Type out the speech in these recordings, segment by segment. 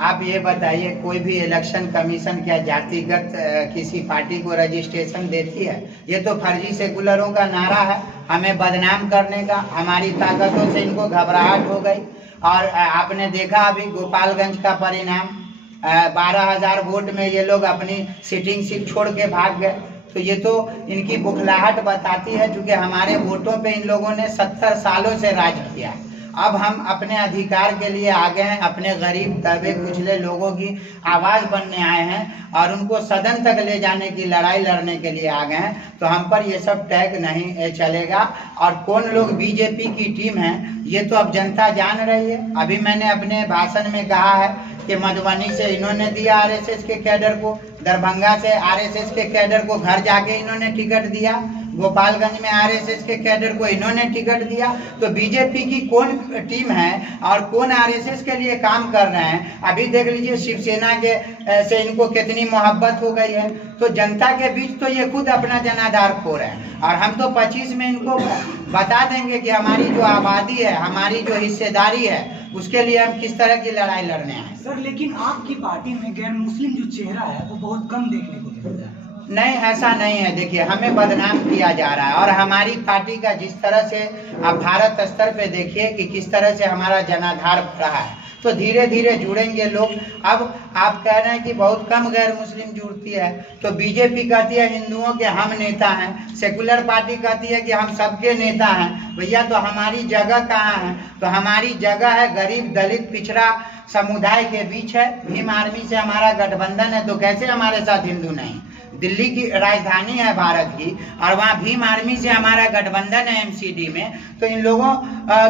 आप ये बताइए, कोई भी इलेक्शन कमीशन क्या जातिगत किसी पार्टी को रजिस्ट्रेशन देती है? ये तो फर्जी सेकुलरों का नारा है, हमें बदनाम करने का। हमारी ताकतों से इनको घबराहट हो गई। और आपने देखा अभी गोपालगंज का परिणाम, 12,000 वोट में ये लोग अपनी सिटिंग सीट छोड़ के भाग गए। तो ये तो इनकी बुखलाहट बताती है, क्योंकि हमारे वोटों पे इन लोगों ने 70 सालों से राज किया है। अब हम अपने अधिकार के लिए आ गए हैं, अपने गरीब दबे कुचले लोगों की आवाज़ बनने आए हैं और उनको सदन तक ले जाने की लड़ाई लड़ने के लिए आ गए हैं। तो हम पर ये सब टैग नहीं चलेगा। और कौन लोग बीजेपी की टीम है ये तो अब जनता जान रही है। अभी मैंने अपने भाषण में कहा है कि मधुबनी से इन्होंने दिया आरएसएस के कैडर को, दरभंगा से आरएसएस के कैडर को घर जाके इन्होंने टिकट दिया, गोपालगंज में आरएसएस के कैडर को इन्होंने टिकट दिया। तो बीजेपी की कौन टीम है और कौन आरएसएस के लिए काम कर रहे हैं? अभी देख लीजिए शिवसेना के से इनको कितनी मोहब्बत हो गई है। तो जनता के बीच तो ये खुद अपना जनाधार खो रहे हैं। और हम तो 25 में इनको बता देंगे कि हमारी जो आबादी है, हमारी जो हिस्सेदारी है, उसके लिए हम किस तरह की लड़ाई लड़ने आए। सर, लेकिन आपकी पार्टी में गैर मुस्लिम जो चेहरा है वो बहुत कम देखने को मिलता है। नहीं, ऐसा नहीं है। देखिए, हमें बदनाम किया जा रहा है और हमारी पार्टी का जिस तरह से आप भारत स्तर पे देखिए कि किस तरह से हमारा जनाधार बढ़ा है, तो धीरे धीरे जुड़ेंगे लोग। अब आप कह रहे हैं कि बहुत कम गैर मुस्लिम जुड़ती है, तो बीजेपी कहती है हिंदुओं के हम नेता हैं, सेकुलर पार्टी कहती है कि हम सबके नेता हैं। भैया, तो हमारी जगह कहाँ है? तो हमारी जगह है गरीब दलित पिछड़ा समुदाय के बीच है। भीम आर्मी से हमारा गठबंधन है, तो कैसे हमारे साथ हिंदू नहीं? दिल्ली की राजधानी है भारत की और वहाँ भीम आर्मी से हमारा गठबंधन है एमसीडी में। तो इन लोगों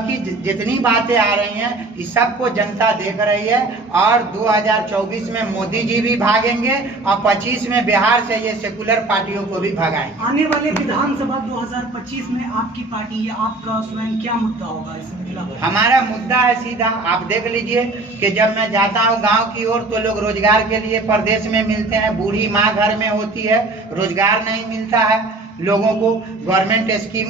की जितनी बातें आ रही हैं इस सबको जनता देख रही है। और 2024 में मोदी जी भी भागेंगे और 25 में बिहार से ये सेकुलर पार्टियों को भी भगाएंगे। आने वाले विधानसभा 2025 में आपकी पार्टी या आपका स्वयं क्या मुद्दा होगा इस जिला पर? हमारा मुद्दा है सीधा, आप देख लीजिए कि जब मैं जाता हूँ गाँव की ओर तो लोग रोजगार के लिए प्रदेश में मिलते हैं। बूढ़ी माँ घर में होती है, रोजगार नहीं मिलता है लोगों को। गवर्नमेंट स्कीम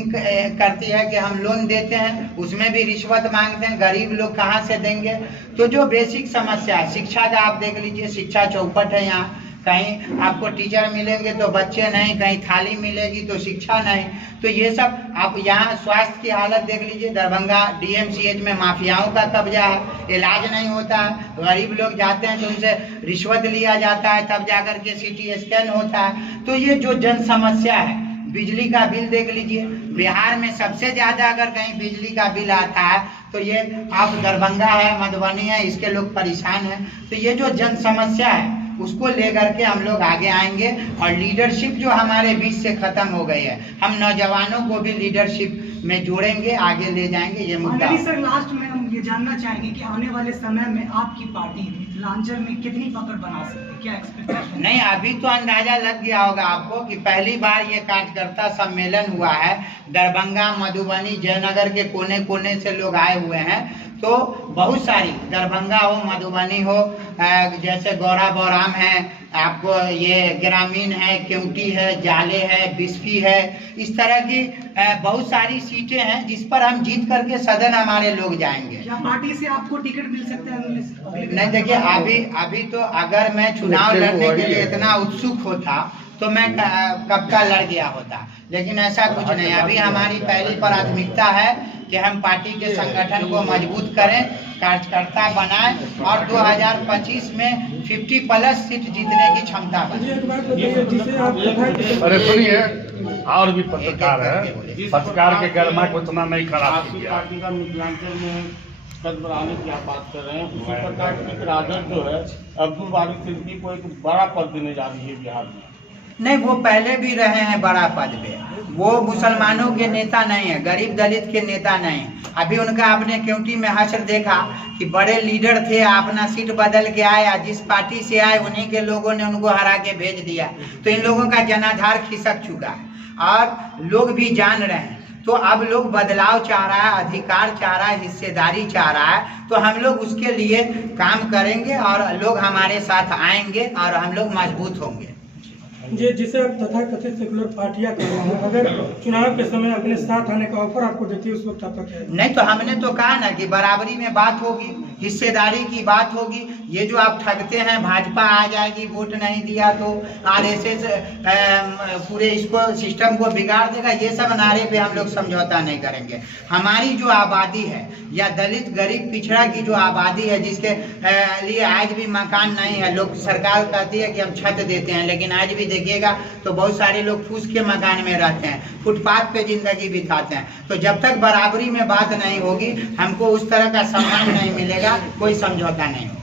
करती है कि हम लोन देते हैं, उसमें भी रिश्वत मांगते हैं। गरीब लोग कहाँ से देंगे? तो जो बेसिक समस्या है शिक्षा का, आप देख लीजिए शिक्षा चौपट है यहाँ। कहीं आपको टीचर मिलेंगे तो बच्चे नहीं, कहीं थाली मिलेगी तो शिक्षा नहीं। तो ये सब आप यहाँ स्वास्थ्य की हालत देख लीजिए। दरभंगा डीएमसीएच में माफियाओं का कब्जा है, इलाज नहीं होता है। गरीब लोग जाते हैं तो उनसे रिश्वत लिया जाता है, तब जाकर के सीटी स्कैन होता है। तो ये जो जन समस्या है, बिजली का बिल देख लीजिए, बिहार में सबसे ज्यादा अगर कहीं बिजली का बिल आता है तो ये आप दरभंगा है, मधुबनी है, इसके लोग परेशान हैं। तो ये जो जन समस्या है उसको लेकर के हम लोग आगे आएंगे। और लीडरशिप जो हमारे बीच से खत्म हो गई है, हम नौजवानों को भी लीडरशिप में जोड़ेंगे, आगे ले जाएंगे। ये मुद्दा सर, लास्ट में हम ये जानना चाहेंगे कि आने वाले समय में आपकी पार्टी मिथिलांचल में कितनी पकड़ बना सकती है, क्या एक्सपेक्टेशन? नहीं, अभी तो अंदाजा लग गया होगा आपको कि पहली बार ये कार्यकर्ता सम्मेलन हुआ है। दरभंगा, मधुबनी, जयनगर के कोने कोने से लोग आए हुए हैं। तो बहुत सारी, दरभंगा हो, मधुबनी हो, जैसे गौरा बौराम है, आपको ये ग्रामीण है, केवटी है, जाले है, बिस्फी है, इस तरह की बहुत सारी सीटें हैं जिस पर हम जीत करके सदन हमारे लोग जाएंगे। क्या पार्टी से आपको टिकट मिल सकते हैं? नहीं, देखिए अभी तो अगर मैं चुनाव लड़ने के लिए इतना उत्सुक होता तो मैं कब का लड़ गया होता, लेकिन ऐसा कुछ नहीं। अभी हमारी पहली प्राथमिकता है कि हम पार्टी के संगठन को मजबूत करें, कार्यकर्ता बनाएं और 2025 में 50+ सीट जीतने की क्षमता बने। अरे सुनिए, और भी पत्रकार है, पत्रकार के गर्मा को इतना नहीं खराब किया। पार्टी का मिथिलांचल में कद बढ़ाने की आप बात कर रहे हैं, उसी प्रकार एक राजद जो है अब्दुल बारी सिद्दीकी को एक बड़ा पद देने जा रही है बिहार में। नहीं, वो पहले भी रहे हैं बड़ा पद पे। वो मुसलमानों के नेता नहीं है, गरीब दलित के नेता नहीं। अभी उनका आपने केवटी में हश्र देखा कि बड़े लीडर थे, अपना सीट बदल के आया, जिस पार्टी से आए उन्हीं के लोगों ने उनको हरा के भेज दिया। तो इन लोगों का जनाधार खिसक चुका है और लोग भी जान रहे हैं। तो अब लोग बदलाव चाह रहा है, अधिकार चाह रहा है, हिस्सेदारी चाह रहा है। तो हम लोग उसके लिए काम करेंगे और लोग हमारे साथ आएंगे और हम लोग मजबूत होंगे। जिसे आप तथाकथित सेकुलर पार्टियां कर रहे हैं, अगर चुनाव के समय अपने साथ आने का ऑफर आपको देती है, उस वक्त आपका क्या है? नहीं तो हमने तो कहा ना कि बराबरी में बात होगी, हिस्सेदारी की बात होगी। ये जो आप ठगते हैं भाजपा आ जाएगी, वोट नहीं दिया तो आरएसएस पूरे इसको सिस्टम को बिगाड़ देगा, ये सब नारे पे हम लोग समझौता नहीं करेंगे। हमारी जो आबादी है या दलित गरीब पिछड़ा की जो आबादी है, जिसके लिए आज भी मकान नहीं है, लोग सरकार कहती है कि हम छत देते हैं, लेकिन आज भी देखिएगा तो बहुत सारे लोग फूस के मकान में रहते हैं, फुटपाथ पे जिंदगी बिताते हैं। तो जब तक बराबरी में बात नहीं होगी, हमको उस तरह का सम्मान नहीं मिलेगा, कोई समझौता नहीं होगा।